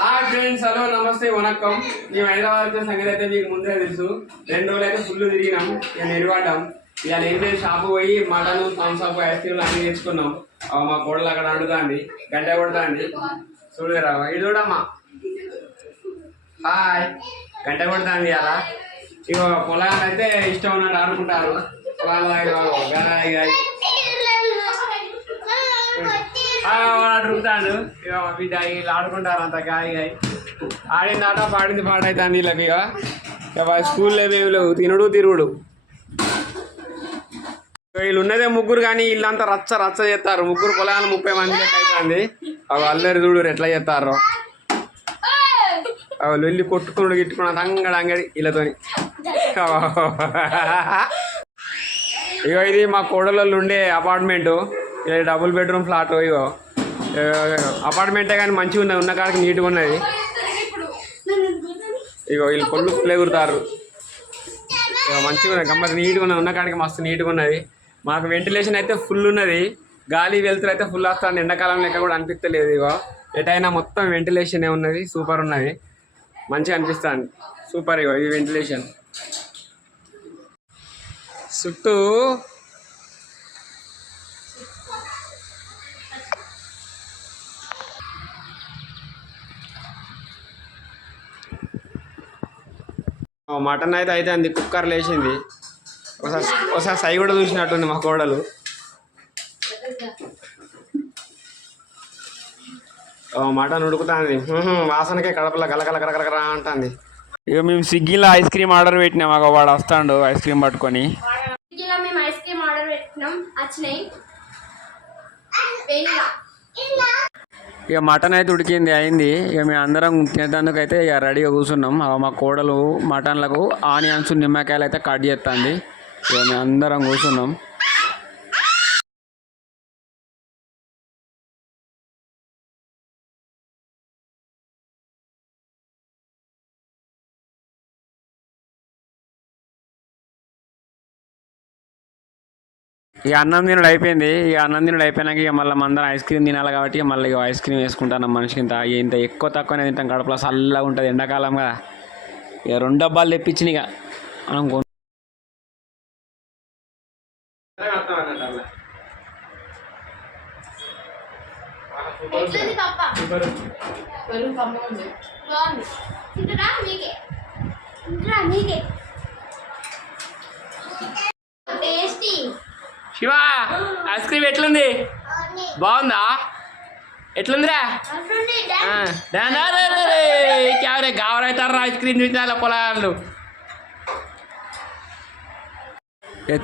Hi friends, hello, నమస్తే, వనక్కం. మేము హైదరాబాద్ వచ్చే సంగతి అయితే మీకు ముందే తెలుసు. 2 రోజులు అయితే ఫుల్ తిరిగినాం, ఇక నిలబడ్డాం. ఇవాళ ఏం లేదు, షాపు పోయి మటన్, థమ్స్ అప్, ఐస్ క్రీమ్లు అన్నీ తెచ్చుకున్నాం. మా కోడలు అక్కడ వండుతుంది, గంట కొడుతుంది. చూడరా ఇది చూడమ్మా. హాయ్, గంట కొడుతుంది అలా. ఇక పొలాలు అయితే ఇష్టం ఉన్నట్టు ఆడుకుంటారు. పొలాలు అడుగుతాడు. ఇక బిడ్డ వీళ్ళు ఆడుకుంటారు అంత గాయ గాయ. ఆడింది ఆట, పాడింది పాడైతుంది వీళ్ళకి. ఇక స్కూల్లో ఏమి లేవు, తినుడు తిరుగుడు. వీళ్ళు ఉన్నదే ముగ్గురు, కానీ వీళ్ళంతా రచ్చ రచ్చ చేస్తారు. ముగ్గురు పొలాలు 30 మంది లెక్క అవుతుంది. అవి అల్లరి చూడు ఎట్లా చేస్తారు. వాళ్ళు వెళ్ళి కొట్టుకున్నాడు, గిట్టుకున్నాడు, అంగడి అంగడి వీళ్ళతోని. ఇగో ఇది మా కోడలలో ఉండే అపార్ట్మెంటు. ఇది డబుల్ బెడ్రూమ్ ఫ్లాట్. ఇగో అపార్ట్మెంటే కానీ మంచిగా ఉన్నది, ఉన్న కాడికి నీట్గా ఉన్నది. ఇగో వీళ్ళు కొళ్ళు ఎగురుతారు. మంచిగా ఉన్నది, గమ్మత్ నీట్గా ఉన్నది, ఉన్న కాడికి మస్తు నీట్గా ఉన్నది. మాకు వెంటిలేషన్ అయితే ఫుల్ ఉన్నది, గాలి వెళ్తురు అయితే ఫుల్ వస్తుంది. ఎండాకాలం లెక్క కూడా అనిపించలేదు. ఇగో ఎటైనా మొత్తం వెంటిలేషనే ఉన్నది, సూపర్ ఉన్నది, మంచిగా అనిపిస్తుంది. సూపర్. ఇగో ఇది వెంటిలేషన్ చుట్టూ. మటన్ అయితే అంది, కుక్కర్ లేచింది. ఒకసారి సై కూడా చూసినట్టుంది మా కోడలు. మటన్ ఉడుకుతుంది, వాసనకే కడపలో గలగల కరకర అంటుంది. ఇక మేము స్విగ్గీలో ఐస్ క్రీమ్ ఆర్డర్ పెట్టినాం. మాకు వాడు వస్తాడు ఐస్ క్రీమ్ పట్టుకొని. ఇక మటన్ అయితే ఉడికింది, అయింది. ఇక మేము అందరం తినేదానికైతే ఇక రెడీగా కూర్చున్నాం. మా కోడలు మటన్లకు ఆనియన్స్, నిమ్మకాయలు అయితే కట్ చేస్తుంది. ఇక మేము అందరం కూర్చున్నాం. ఇక అన్నం తినడు అయిపోయింది. ఇక అన్నం తినడు అయిపోయినాక ఇక మళ్ళీ అందరం ఐస్ క్రీమ్ తినాలి కాబట్టి మళ్ళీ ఇక ఐస్ క్రీమ్ వేసుకుంటాను. మనిషికి ఇంత ఎక్కువ తక్కువనే తింటాం, కడుపులో చల్లగా ఉంటుంది ఎండాకాలం కదా. ఇక 2 డబ్బాలు తెప్పించిన ఇక మనం శివా ఐస్ క్రీమ్ ఎట్లుంది? బాగుందా? ఎట్లుందిరా? క్యావరే గావరైతారా ఐస్ క్రీమ్ తింటారా పొలాలు.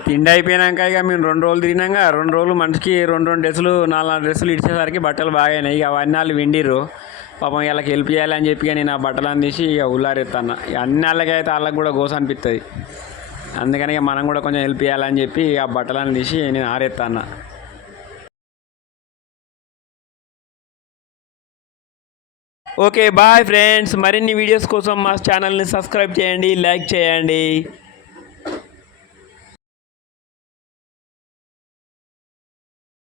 తిండి అయిపోయినాక ఇక మేము 2 రోజులు తిరిగినాక 2 రోజులు మనిషికి 2 డ్రెస్సులు 4 డ్రెస్సులు ఇచ్చేసరికి బట్టలు బాగాయినాయి. ఇక అవన్నీ వాళ్ళు విండిర్రు. పాపం వీళ్ళకి హెల్ప్ చేయాలని చెప్పి నేను ఆ బట్టలను తీసి ఇక ఉల్లారెత్తాను. ఇక అన్ని వాళ్ళకి అయితే వాళ్ళకి కూడా గోస అనిపిస్తుంది. అందుకని ఇక మనం కూడా కొంచెం హెల్ప్ చేయాలని చెప్పి ఆ బట్టలను తీసి నేను ఆరెత్తాను. ఓకే బాయ్ ఫ్రెండ్స్, మరిన్ని వీడియోస్ కోసం మా ఛానల్ని సబ్స్క్రైబ్ చేయండి, లైక్ చేయండి.